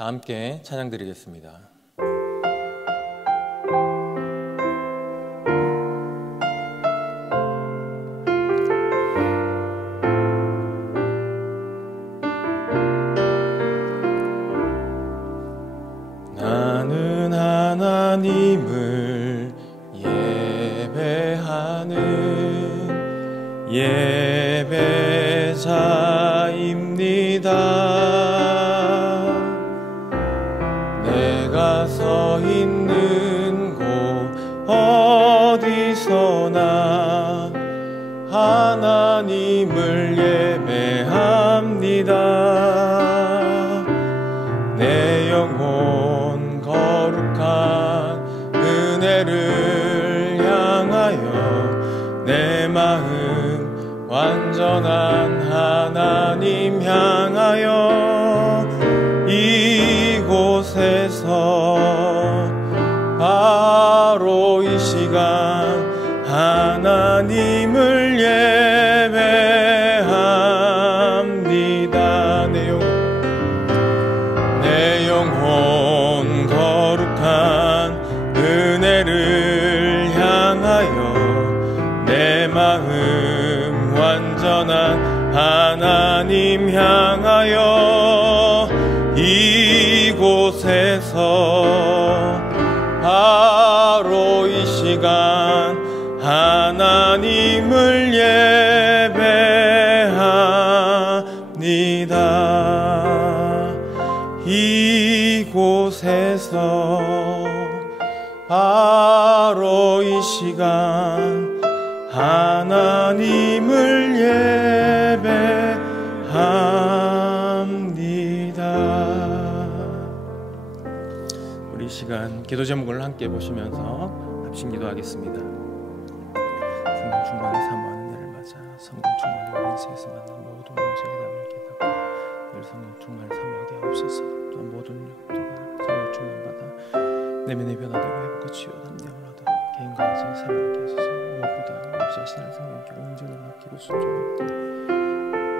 다 함께 찬양 드리겠습니다. 나는 하나님을 예배하는 예배자입니다. 내가 서 있는 곳 어디서나 하나님을 예배합니다. 내 영혼 거룩한 은혜를 향하여 내 마음 완전한 하나님 향하여 이곳에서 바로 이 시간 하나님을 예배합니다. 내 영혼 거룩한 은혜를 향하여 내 마음 완전한 하나님 향하여 이곳에서 바로 이 시간 하나님을 예배합니다. 이곳에서 바로 이 시간 하나님을 예배합니다. 우리 이 시간 기도 제목을 함께 보시면서 합심 기도하겠습니다. 성령 충만을 사모하는 날을 맞아 성령 충만을 우리 인생에서 만난 모든 문제의 해답을 깨닫고 늘 성령 충만을 사모하게 하옵소서. 또한 모든 영혼들과 성령 충만받아 내면의 변화되고 회복과 치유와 담대함을 얻어 개인과 가정이 살아나게 하소서. 무엇보다 우리 자신을 성령께 온전히 맡기고 순종하고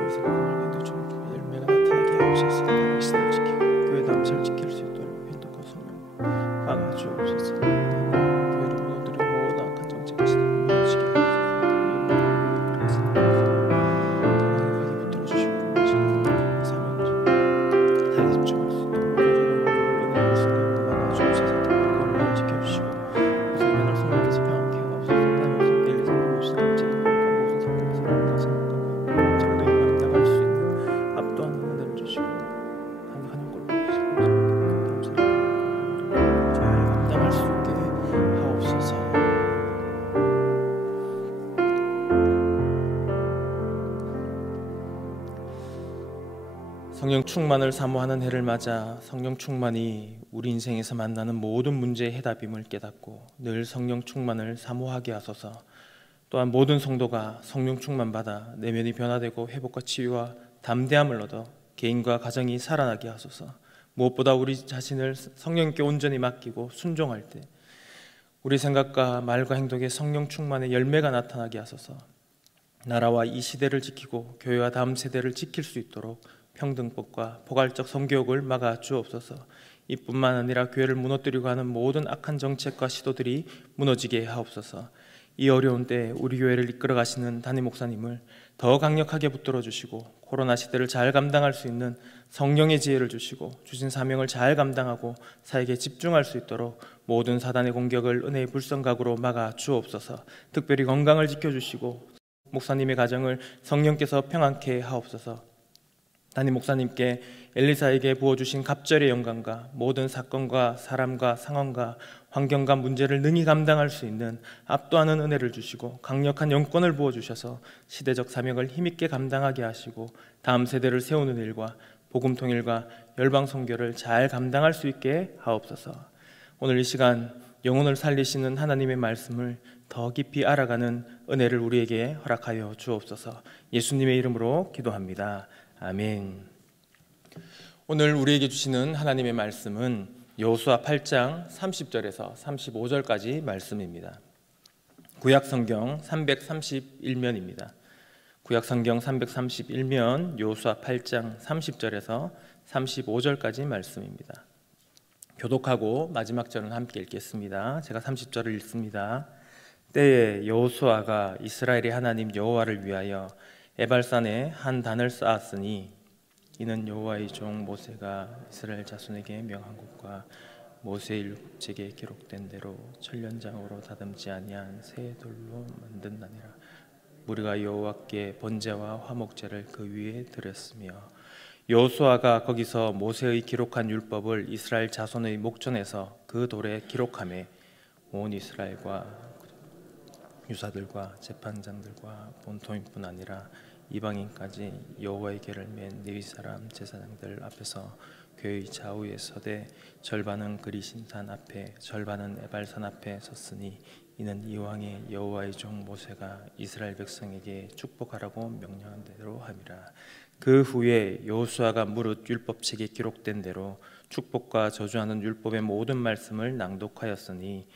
우리 생각을 인도 좀 열매가 나타나게 하옵소서. 다음의 시대를 지키고 교회 담세를 지킬 수 있도록 인도과 성령 강하게 주옵소서. 교회를 무너뜨리고 모든 악한 정책과 시대를 무너지게 하옵소서. 강하게 붙들어주시고 사명 살게 집중할 수 있도록 은혜를 수고하고 강하게 주옵소서. 건강을 지켜주시고 무슨 맨날 성령께서 평안케 하옵소서. 나의 모습 일리서 무엇이든 제일 모든 상황에서 나가서 절대 나갈 수 있는 압도하는 은혜를 주시고 강력한 영광을 주시고 잘 감당할 수 있게 하옵소서. 성령 충만을 사모하는 해를 맞아 성령 충만이 우리 인생에서 만나는 모든 문제의 해답임을 깨닫고 늘 성령 충만을 사모하게 하소서. 또한 모든 성도가 성령 충만받아 내면이 변화되고 회복과 치유와 담대함을 얻어 개인과 가정이 살아나게 하소서. 무엇보다 우리 자신을 성령께 온전히 맡기고 순종할 때 우리 생각과 말과 행동에 성령 충만의 열매가 나타나게 하소서. 나라와 이 시대를 지키고 교회와 다음 세대를 지킬 수 있도록 평등법과 포괄적 성교육을 막아 주옵소서. 이뿐만 아니라 교회를 무너뜨리고 하는 모든 악한 정책과 시도들이 무너지게 하옵소서. 이 어려운 때에 우리 교회를 이끌어 가시는 담임 목사님을 더 강력하게 붙들어 주시고 코로나 시대를 잘 감당할 수 있는 성령의 지혜를 주시고 주신 사명을 잘 감당하고 사역에 집중할 수 있도록 모든 사단의 공격을 은혜의 불성각으로 막아 주옵소서. 특별히 건강을 지켜주시고 목사님의 가정을 성령께서 평안케 하옵소서. 담임 목사님께 엘리사에게 부어주신 갑절의 영광과 모든 사건과 사람과 상황과 환경과 문제를 능히 감당할 수 있는 압도하는 은혜를 주시고 강력한 영권을 부어주셔서 시대적 사명을 힘있게 감당하게 하시고 다음 세대를 세우는 일과 복음 통일과 열방 선교를 잘 감당할 수 있게 하옵소서. 오늘 이 시간 영혼을 살리시는 하나님의 말씀을 더 깊이 알아가는 은혜를 우리에게 허락하여 주옵소서. 예수님의 이름으로 기도합니다. 아멘. 오늘 우리에게 주시는 하나님의 말씀은 여호수아 8장 30절에서 35절까지 말씀입니다. 구약성경 331면입니다. 구약성경 331면 여호수아 8장 30절에서 35절까지 말씀입니다. 교독하고 마지막 절은 함께 읽겠습니다. 제가 30절을 읽습니다. 때에 여호수아가 이스라엘의 하나님 여호와를 위하여 에발산에 한 단을 쌓았으니 이는 여호와의 종 모세가 이스라엘 자손에게 명한 것과 모세의 율법책에 기록된 대로 천련장으로 다듬지 아니한 새 돌로 만든다니라. 우리가 여호와께 번제와 화목제를 그 위에 드렸으며 여호수아가 거기서 모세의 기록한 율법을 이스라엘 자손의 목전에서 그 돌에 기록하매 온 이스라엘과 유사들과 재판장들과 본토민뿐 아니라 이방인까지 여호와의 궤를 맨 레위 사람 제사장들 앞에서 궤의 좌우에 서되 절반은 그리심산 앞에 절반은 에발산 앞에 섰으니 이는 이왕에 여호와의 종 모세가 이스라엘 백성에게 축복하라고 명령한 대로 함이라. 그 후에 여호수아가 무릇 율법책에 기록된 대로 축복과 저주하는 율법의 모든 말씀을 낭독하였으니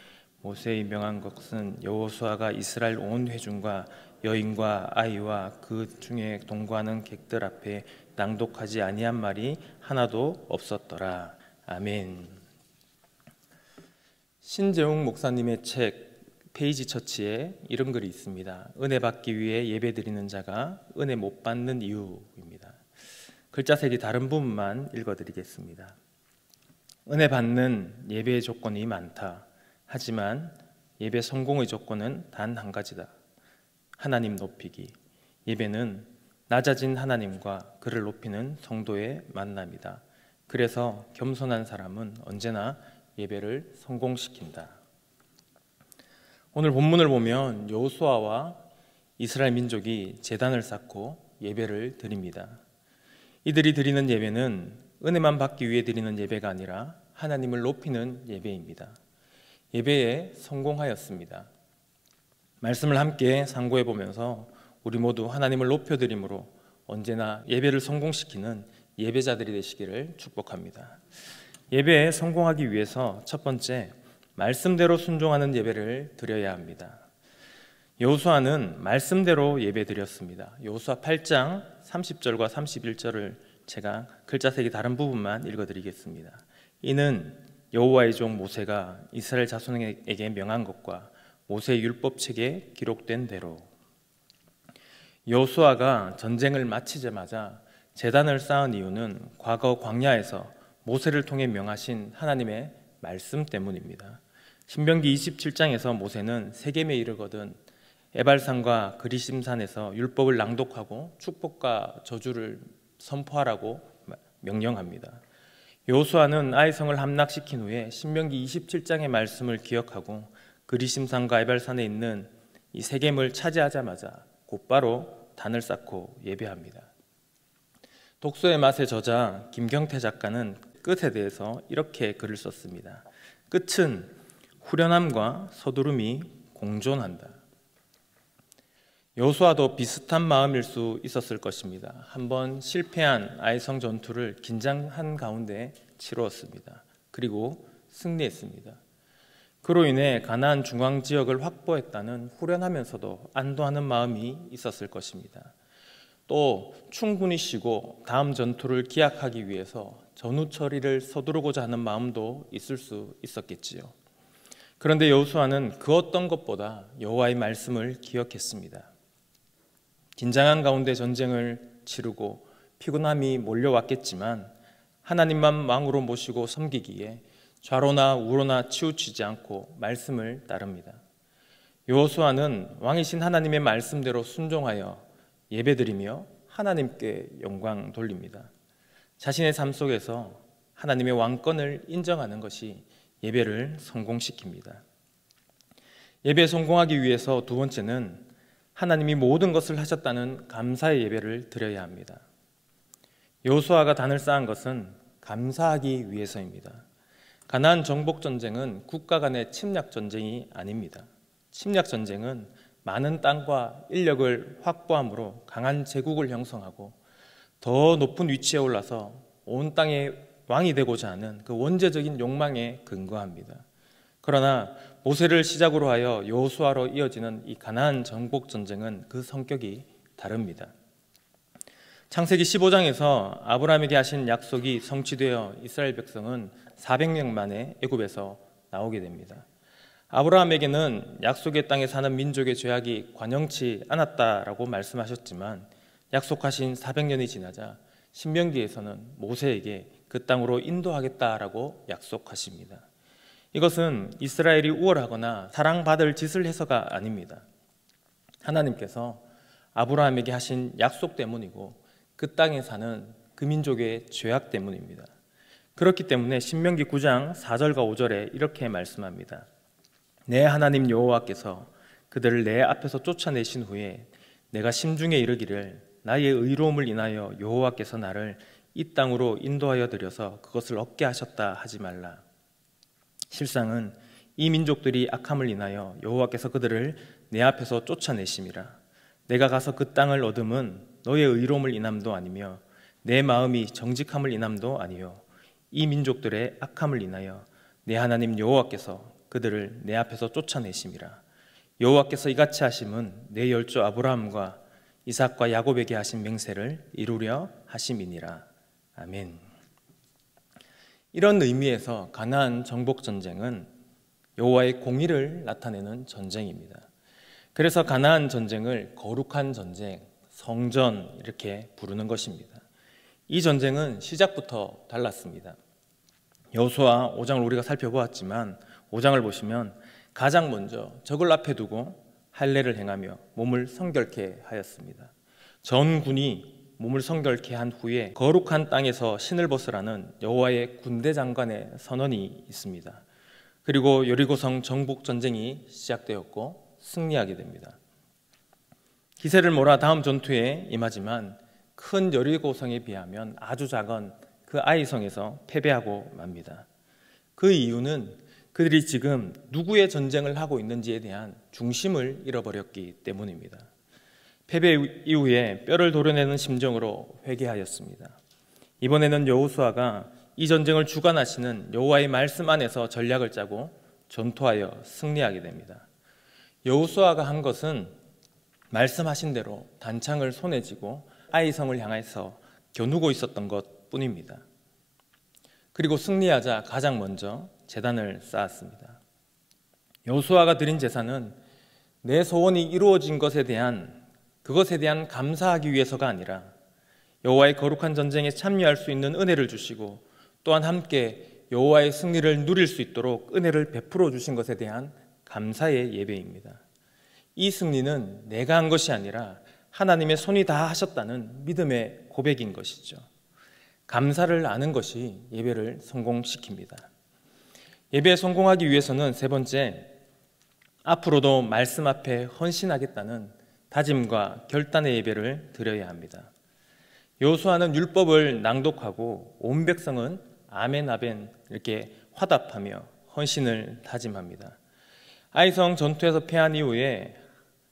모세의 명한 것은 여호수아가 이스라엘 온 회중과 여인과 아이와 그 중에 동거하는 객들 앞에 낭독하지 아니한 말이 하나도 없었더라. 아멘. 신재웅 목사님의 책 페이지 처치에 이런 글이 있습니다. 은혜 받기 위해 예배 드리는 자가 은혜 못 받는 이유입니다. 글자색이 다른 부분만 읽어드리겠습니다. 은혜 받는 예배의 조건이 많다. 하지만 예배 성공의 조건은 단 한 가지다. 하나님 높이기. 예배는 낮아진 하나님과 그를 높이는 성도의 만남이다. 그래서 겸손한 사람은 언제나 예배를 성공시킨다. 오늘 본문을 보면 여호수아와 이스라엘 민족이 제단을 쌓고 예배를 드립니다. 이들이 드리는 예배는 은혜만 받기 위해 드리는 예배가 아니라 하나님을 높이는 예배입니다. 예배에 성공하였습니다. 말씀을 함께 상고해 보면서 우리 모두 하나님을 높여드림으로 언제나 예배를 성공시키는 예배자들이 되시기를 축복합니다. 예배에 성공하기 위해서 첫 번째, 말씀대로 순종하는 예배를 드려야 합니다. 여호수아는 말씀대로 예배 드렸습니다. 여호수아 8장 30절과 31절을 제가 글자색이 다른 부분만 읽어드리겠습니다. 이는 여호와의 종 모세가 이스라엘 자손에게 명한 것과 모세의 율법책에 기록된 대로. 여호수아가 전쟁을 마치자마자 제단을 쌓은 이유는 과거 광야에서 모세를 통해 명하신 하나님의 말씀 때문입니다. 신명기 27장에서 모세는 세겜에 이르거든 에발산과 그리심산에서 율법을 낭독하고 축복과 저주를 선포하라고 명령합니다. 여호수아는 아이성을 함락시킨 후에 신명기 27장의 말씀을 기억하고 그리심산과 에발산에 있는 이 세겜을 차지하자마자 곧바로 단을 쌓고 예배합니다. 독서의 맛의 저자 김경태 작가는 끝에 대해서 이렇게 글을 썼습니다. 끝은 후련함과 서두름이 공존한다. 여호수아도 비슷한 마음일 수 있었을 것입니다. 한번 실패한 아이성 전투를 긴장한 가운데 치루었습니다. 그리고 승리했습니다. 그로 인해 가나안 중앙 지역을 확보했다는 후련하면서도 안도하는 마음이 있었을 것입니다. 또 충분히 쉬고 다음 전투를 기약하기 위해서 전후 처리를 서두르고자 하는 마음도 있을 수 있었겠지요. 그런데 여호수아는 그 어떤 것보다 여호와의 말씀을 기억했습니다. 긴장한 가운데 전쟁을 치르고 피곤함이 몰려왔겠지만 하나님만 왕으로 모시고 섬기기에 좌로나 우로나 치우치지 않고 말씀을 따릅니다. 여호수아는 왕이신 하나님의 말씀대로 순종하여 예배드리며 하나님께 영광 돌립니다. 자신의 삶 속에서 하나님의 왕권을 인정하는 것이 예배를 성공시킵니다. 예배 성공하기 위해서 두 번째는 하나님이 모든 것을 하셨다는 감사의 예배를 드려야 합니다. 여호수아가 단을 쌓은 것은 감사하기 위해서입니다. 가나안 정복 전쟁은 국가 간의 침략 전쟁이 아닙니다. 침략 전쟁은 많은 땅과 인력을 확보함으로 강한 제국을 형성하고 더 높은 위치에 올라서 온 땅의 왕이 되고자 하는 그 원죄적인 욕망에 근거합니다. 그러나 모세를 시작으로 하여 여호수아로 이어지는 이 가나안 정복 전쟁은 그 성격이 다릅니다. 창세기 15장에서 아브라함에게 하신 약속이 성취되어 이스라엘 백성은 400년 만에 애굽에서 나오게 됩니다. 아브라함에게는 약속의 땅에 사는 민족의 죄악이 관영치 않았다라고 말씀하셨지만 약속하신 400년이 지나자 신명기에서는 모세에게 그 땅으로 인도하겠다라고 약속하십니다. 이것은 이스라엘이 우월하거나 사랑받을 짓을 해서가 아닙니다. 하나님께서 아브라함에게 하신 약속 때문이고 그 땅에 사는 그 민족의 죄악 때문입니다. 그렇기 때문에 신명기 9장 4절과 5절에 이렇게 말씀합니다. 내 하나님 여호와께서 그들을 내 앞에서 쫓아내신 후에 내가 심중에 이르기를 나의 의로움을 인하여 여호와께서 나를 이 땅으로 인도하여 들여서 그것을 얻게 하셨다 하지 말라. 실상은 이 민족들이 악함을 인하여 여호와께서 그들을 내 앞에서 쫓아내심이라. 내가 가서 그 땅을 얻음은 너의 의로움을 인함도 아니며 내 마음이 정직함을 인함도 아니요 이 민족들의 악함을 인하여 내 하나님 여호와께서 그들을 내 앞에서 쫓아내심이라. 여호와께서 이같이 하심은 내 열조 아브라함과 이삭과 야곱에게 하신 맹세를 이루려 하심이니라. 아멘. 이런 의미에서 가나안 정복 전쟁은 여호와의 공의를 나타내는 전쟁입니다. 그래서 가나안 전쟁을 거룩한 전쟁, 성전 이렇게 부르는 것입니다. 이 전쟁은 시작부터 달랐습니다. 여호수아 5장을 우리가 살펴보았지만 5장을 보시면 가장 먼저 적을 앞에 두고 할례를 행하며 몸을 성결케 하였습니다. 전군이 몸을 성결케 한 후에 거룩한 땅에서 신을 벗으라는 여호와의 군대 장관의 선언이 있습니다. 그리고 여리고성 정복 전쟁이 시작되었고 승리하게 됩니다. 기세를 몰아 다음 전투에 임하지만 큰 여리고성에 비하면 아주 작은 그 아이성에서 패배하고 맙니다. 그 이유는 그들이 지금 누구의 전쟁을 하고 있는지에 대한 중심을 잃어버렸기 때문입니다. 패배 이후에 뼈를 도려내는 심정으로 회개하였습니다. 이번에는 여호수아가 이 전쟁을 주관하시는 여호와의 말씀 안에서 전략을 짜고 전투하여 승리하게 됩니다. 여호수아가 한 것은 말씀하신 대로 단창을 손에 쥐고 아이성을 향해서 겨누고 있었던 것뿐입니다. 그리고 승리하자 가장 먼저 제단을 쌓았습니다. 여호수아가 드린 제사는 내 소원이 이루어진 그것에 대한 감사하기 위해서가 아니라 여호와의 거룩한 전쟁에 참여할 수 있는 은혜를 주시고 또한 함께 여호와의 승리를 누릴 수 있도록 은혜를 베풀어 주신 것에 대한 감사의 예배입니다. 이 승리는 내가 한 것이 아니라 하나님의 손이 다 하셨다는 믿음의 고백인 것이죠. 감사를 아는 것이 예배를 성공시킵니다. 예배에 성공하기 위해서는 세 번째, 앞으로도 말씀 앞에 헌신하겠다는 다짐과 결단의 예배를 드려야 합니다. 여호수아는 율법을 낭독하고 온 백성은 아멘 아멘 이렇게 화답하며 헌신을 다짐합니다. 아이성 전투에서 패한 이후에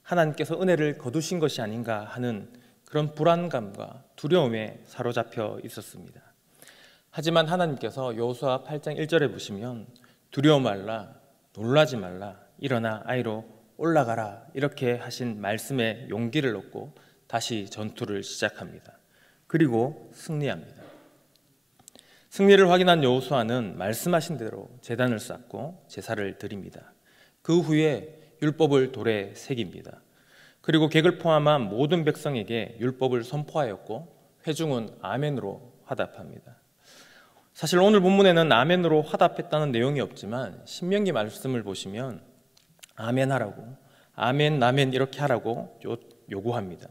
하나님께서 은혜를 거두신 것이 아닌가 하는 그런 불안감과 두려움에 사로잡혀 있었습니다. 하지만 하나님께서 여호수아 8장 1절에 보시면 두려워 말라, 놀라지 말라, 일어나 아이로 올라가라 이렇게 하신 말씀에 용기를 얻고 다시 전투를 시작합니다. 그리고 승리합니다. 승리를 확인한 여호수아는 말씀하신 대로 제단을 쌓고 제사를 드립니다. 그 후에 율법을 돌에 새깁니다. 그리고 객을 포함한 모든 백성에게 율법을 선포하였고 회중은 아멘으로 화답합니다. 사실 오늘 본문에는 아멘으로 화답했다는 내용이 없지만 신명기 말씀을 보시면 아멘하라고, 아멘, 나멘 이렇게 하라고 요구합니다.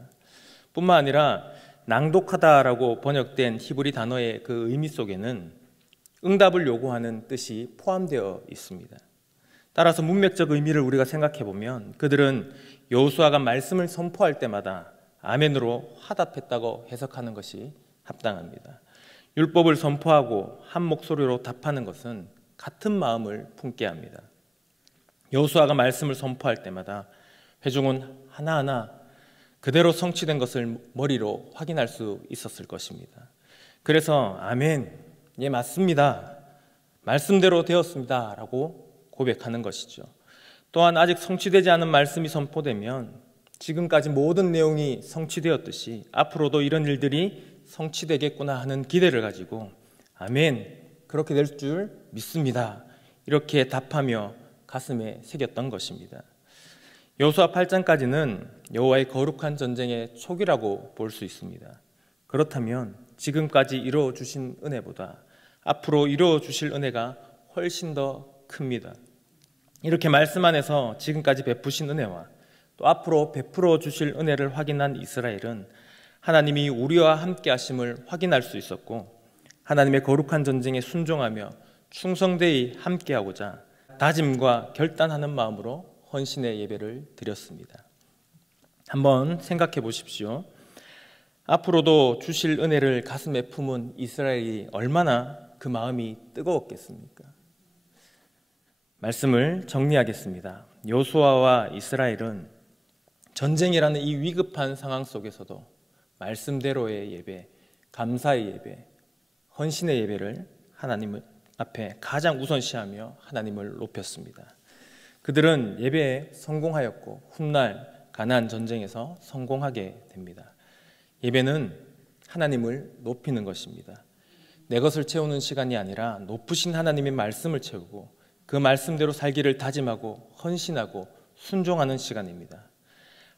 뿐만 아니라 낭독하다라고 번역된 히브리 단어의 그 의미 속에는 응답을 요구하는 뜻이 포함되어 있습니다. 따라서 문맥적 의미를 우리가 생각해 보면 그들은 여호수아가 말씀을 선포할 때마다 아멘으로 화답했다고 해석하는 것이 합당합니다. 율법을 선포하고 한 목소리로 답하는 것은 같은 마음을 품게 합니다. 여호수아가 말씀을 선포할 때마다 회중은 하나하나 그대로 성취된 것을 머리로 확인할 수 있었을 것입니다. 그래서 아멘, 예 맞습니다, 말씀대로 되었습니다 라고 고백하는 것이죠. 또한 아직 성취되지 않은 말씀이 선포되면 지금까지 모든 내용이 성취되었듯이 앞으로도 이런 일들이 성취되겠구나 하는 기대를 가지고 아멘, 그렇게 될 줄 믿습니다, 이렇게 답하며 가슴에 새겼던 것입니다. 여호수아 8장까지는 여호와의 거룩한 전쟁의 초기라고 볼 수 있습니다. 그렇다면 지금까지 이루어 주신 은혜보다 앞으로 이루어 주실 은혜가 훨씬 더 큽니다. 이렇게 말씀 안에서 지금까지 베푸신 은혜와 또 앞으로 베풀어 주실 은혜를 확인한 이스라엘은 하나님이 우리와 함께 하심을 확인할 수 있었고, 하나님의 거룩한 전쟁에 순종하며 충성되이 함께하고자 다짐과 결단하는 마음으로 헌신의 예배를 드렸습니다. 한번 생각해 보십시오. 앞으로도 주실 은혜를 가슴에 품은 이스라엘이 얼마나 그 마음이 뜨거웠겠습니까? 말씀을 정리하겠습니다. 여호수아와 이스라엘은 전쟁이라는 이 위급한 상황 속에서도 말씀대로의 예배, 감사의 예배, 헌신의 예배를 하나님 앞에 가장 우선시하며 하나님을 높였습니다. 그들은 예배에 성공하였고 훗날 가나안 전쟁에서 성공하게 됩니다. 예배는 하나님을 높이는 것입니다. 내 것을 채우는 시간이 아니라 높으신 하나님의 말씀을 채우고 그 말씀대로 살기를 다짐하고 헌신하고 순종하는 시간입니다.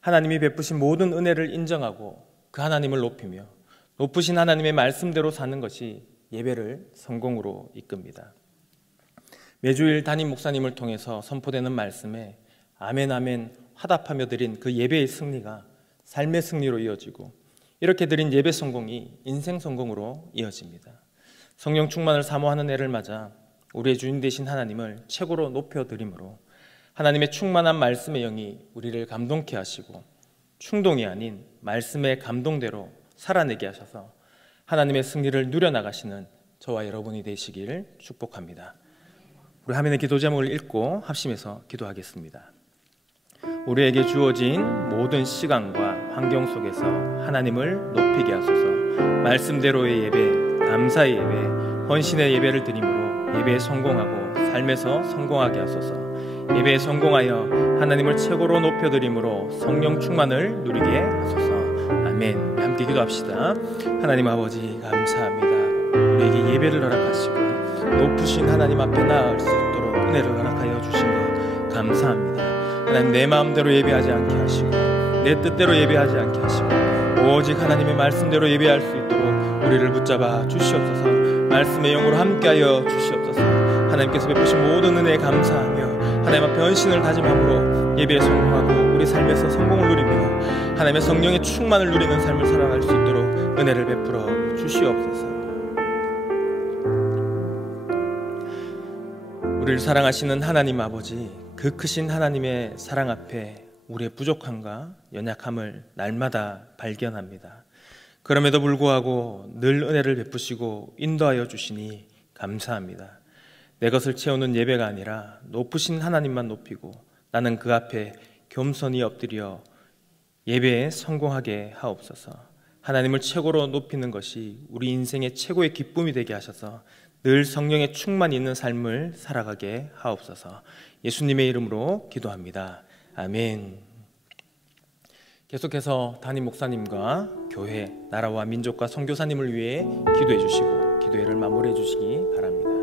하나님이 베푸신 모든 은혜를 인정하고 그 하나님을 높이며 높으신 하나님의 말씀대로 사는 것이 예배를 성공으로 이끕니다. 매주일 담임 목사님을 통해서 선포되는 말씀에 아멘 아멘 화답하며 드린 그 예배의 승리가 삶의 승리로 이어지고, 이렇게 드린 예배 성공이 인생 성공으로 이어집니다. 성령 충만을 사모하는 해를 맞아 우리의 주인 되신 하나님을 최고로 높여드림으로 하나님의 충만한 말씀의 영이 우리를 감동케 하시고 충동이 아닌 말씀의 감동대로 살아내게 하셔서 하나님의 승리를 누려나가시는 저와 여러분이 되시길 축복합니다. 우리 화면의 기도 제목을 읽고 합심해서 기도하겠습니다. 우리에게 주어진 모든 시간과 환경 속에서 하나님을 높이게 하소서. 말씀대로의 예배, 감사의 예배, 헌신의 예배를 드림으로 예배에 성공하고 삶에서 성공하게 하소서. 예배에 성공하여 하나님을 최고로 높여드림으로 성령 충만을 누리게 하소서. 아멘. 함께 기도합시다. 하나님 아버지 감사합니다. 우리에게 예배를 허락하시고 높으신 하나님 앞에 나아갈 수 있도록 은혜를 허락하여 주신 것 감사합니다. 하나님, 내 마음대로 예배하지 않게 하시고 내 뜻대로 예배하지 않게 하시고 오직 하나님의 말씀대로 예배할 수 있도록 우리를 붙잡아 주시옵소서. 말씀의 영으로 함께하여 주시옵소서. 하나님께서 베푸신 모든 은혜에 감사하며 하나님 앞에 헌신을 다짐함으로 예배에 성공하고 우리 삶에서 성공을 누리며 하나님의 성령의 충만을 누리는 삶을 살아갈 수 있도록 은혜를 베풀어 주시옵소서. 우리를 사랑하시는 하나님 아버지, 그 크신 하나님의 사랑 앞에 우리의 부족함과 연약함을 날마다 발견합니다. 그럼에도 불구하고 늘 은혜를 베푸시고 인도하여 주시니 감사합니다. 내 것을 채우는 예배가 아니라 높으신 하나님만 높이고 나는 그 앞에 겸손히 엎드려 예배에 성공하게 하옵소서. 하나님을 최고로 높이는 것이 우리 인생의 최고의 기쁨이 되게 하셔서 늘 성령의 충만이 있는 삶을 살아가게 하옵소서. 예수님의 이름으로 기도합니다. 아멘. 계속해서 담임 목사님과 교회, 나라와 민족과 선교사님을 위해 기도해 주시고 기도회를 마무리해 주시기 바랍니다.